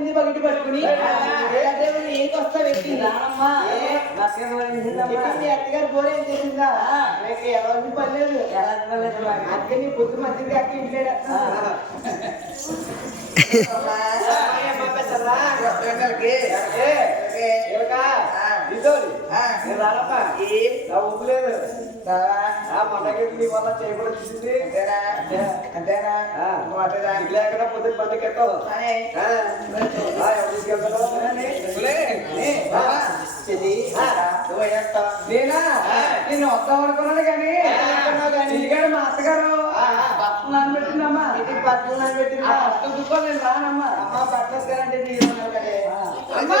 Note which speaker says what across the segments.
Speaker 1: పిండి పగిటి పట్టుకుని? ఏం వస్తా మీ అత్తగారు పోరే ఏం చేసిందా? నీకు ఎవరిని పర్లేదు పొద్దు మంచిది అక్క ఇంట్లో అంతేనా?
Speaker 2: లేకుండా పొద్దున్న పండుగ
Speaker 1: నేనా? నేను వద్దాం అనుకున్నాను కానీ. మా అత్తగారు బట్టలు నానబెట్టిందమ్మా. ఇది బట్టలు దుఃఖం నేను రానమ్మా. అమ్మ బట్టలు గారంటే కదే అమ్మా!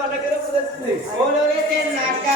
Speaker 2: పలకరం కుదురుతుంది ఓలోరే తెన్నాక